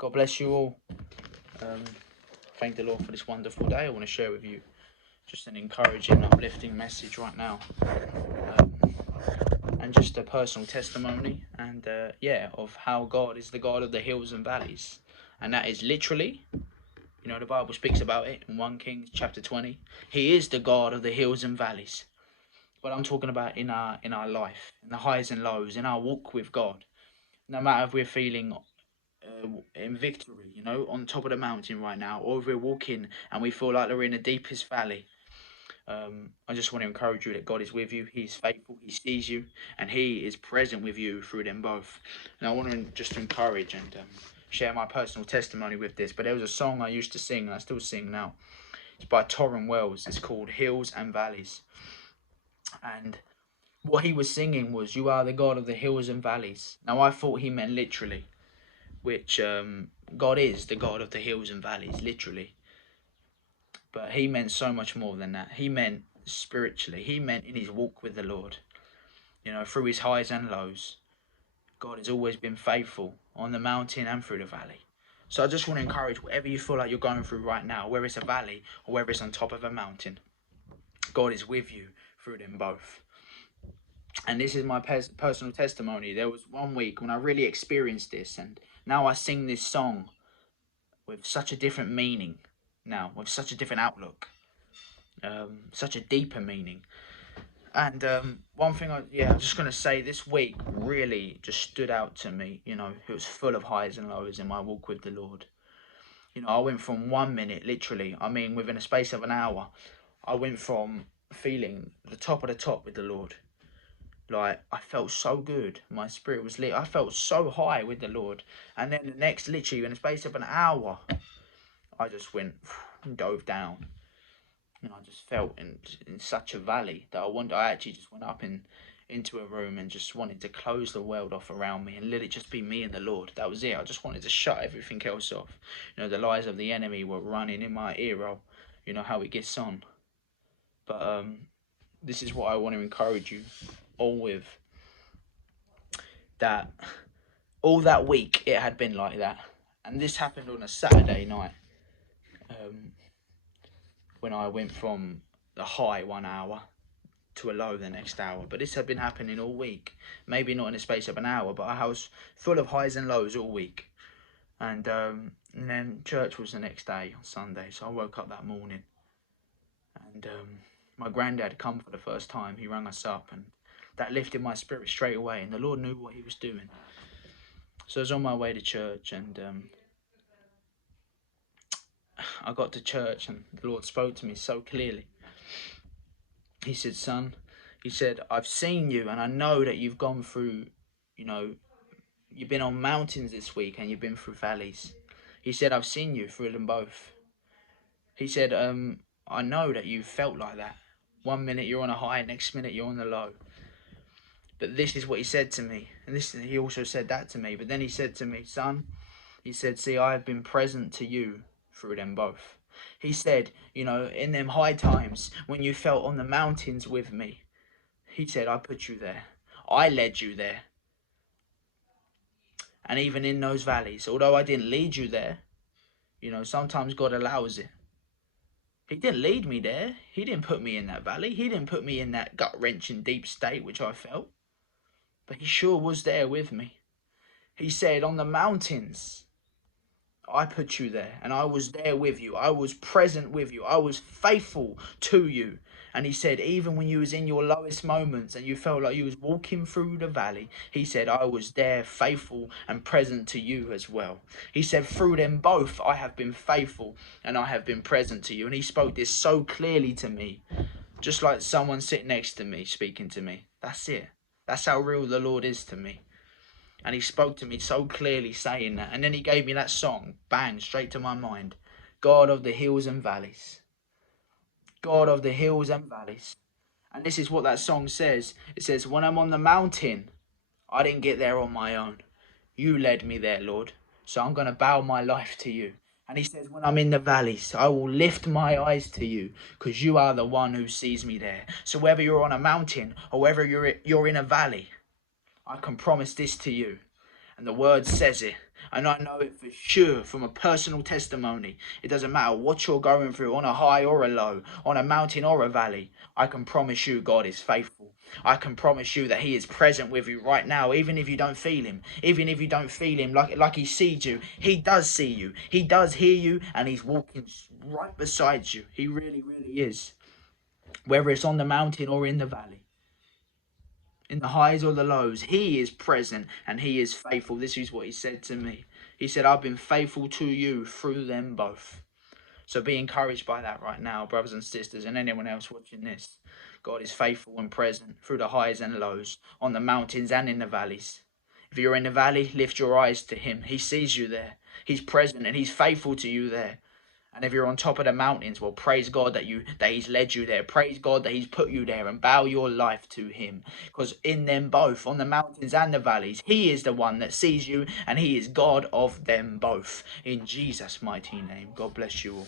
God bless you all. Um, thank the Lord for this wonderful day. I want to share with you just an encouraging, uplifting message right now, um, and just a personal testimony, and of how God is the God of the hills and valleys, and that is literally, the Bible speaks about it in 1 Kings chapter 20. He is the God of the hills and valleys, but I'm talking about in our life, in the highs and lows, in our walk with God. No matter if we're feeling in victory, on top of the mountain right now, or if we're walking and we feel like we're in the deepest valley. I just want to encourage you that God is with you. He's faithful. He sees you, and He is present with you through them both. And I want to just encourage and share my personal testimony with this. But there was a song I used to sing, and I still sing now. It's by Torrin Wells. It's called Hills and Valleys. And what he was singing was, "You are the God of the hills and valleys." Now I thought he meant literally, which God is the God of the hills and valleys, literally. But he meant so much more than that. He meant spiritually. He meant in his walk with the Lord. Through his highs and lows, God has always been faithful on the mountain and through the valley. So I just want to encourage, whatever you feel like you're going through right now, whether it's a valley or whether it's on top of a mountain, God is with you through them both. And this is my personal testimony. There was one week when I really experienced this, and now I sing this song with such a different meaning now, with such a different outlook, such a deeper meaning. And one thing I'm just going to say, this week really just stood out to me. It was full of highs and lows in my walk with the Lord. I went from 1 minute, literally, within a space of an hour, I went from feeling the top of the top with the Lord. Like, I felt so good. My spirit was lit. I felt so high with the Lord. And then the next, literally, in the space of an hour, I just went and dove down. I just felt in such a valley that I actually just went up into a room and just wanted to close the world off around me and let it just be me and the Lord. That was it. I just wanted to shut everything else off. The lies of the enemy were running in my ear roll. You know how it gets on. But this is what I want to encourage you all with. That all that week it had been like that. And this happened on a Saturday night. When I went from the high 1 hour to a low the next hour. But this had been happening all week. Maybe not in the space of an hour, but I was full of highs and lows all week. And then church was the next day on Sunday, so I woke up that morning. And my granddad come for the first time. He rang us up, and that lifted my spirit straight away. And the Lord knew what He was doing. So I was on my way to church, and I got to church, and the Lord spoke to me so clearly. He said, "Son," he said, "I've seen you, and I know that you've gone through, you've been on mountains this week, and you've been through valleys." He said, "I've seen you through them both." He said, "I know that you felt like that. 1 minute you're on a high, next minute you're on the low. But this is what he said to me." And he also said that to me. But then he said to me, "Son," he said, "see, I have been present to you through them both." He said, in them high times when you felt on the mountains with me, he said, I put you there. I led you there. And even in those valleys, although I didn't lead you there, sometimes God allows it. He didn't lead me there. He didn't put me in that valley. He didn't put me in that gut-wrenching deep state which I felt. But He sure was there with me. He said, on the mountains, I put you there, and I was there with you. I was present with you. I was faithful to you. And He said, even when you was in your lowest moments and you felt like you was walking through the valley, He said, I was there faithful and present to you as well. He said, through them both, I have been faithful and I have been present to you. And He spoke this so clearly to me, just like someone sitting next to me speaking to me. That's it. That's how real the Lord is to me. And He spoke to me so clearly saying that. And then He gave me that song, bang, straight to my mind. God of the hills and valleys. God of the hills and valleys. And this is what that song says. It says, when I'm on the mountain, I didn't get there on my own. You led me there, Lord. So I'm going to bow my life to you. And He says, when I'm in the valleys, I will lift my eyes to you because you are the one who sees me there. So whether you're on a mountain or whether you're in a valley, I can promise this to you. And the word says it, And I know it for sure from a personal testimony. It doesn't matter what you're going through, on a high or a low, on a mountain or a valley. I can promise you God is faithful. I can promise you that he is present with you right now, even if you don't feel him. Even if you don't feel him like he sees you. He does see you. He does hear you, and he's walking right beside you. He really, really is. Whether it's on the mountain or in the valley, in the highs or the lows, he is present and he is faithful. This is what he said to me. He said, I've been faithful to you through them both. So be encouraged by that right now, brothers and sisters, and anyone else watching this. God is faithful and present through the highs and lows, on the mountains and in the valleys. If you're in the valley, lift your eyes to him. He sees you there. He's present and he's faithful to you there. And if you're on top of the mountains, well, praise God that he's led you there. Praise God that he's put you there, and bow your life to him. Because in them both, on the mountains and the valleys, he is the one that sees you, and he is God of them both. In Jesus' mighty name, God bless you all.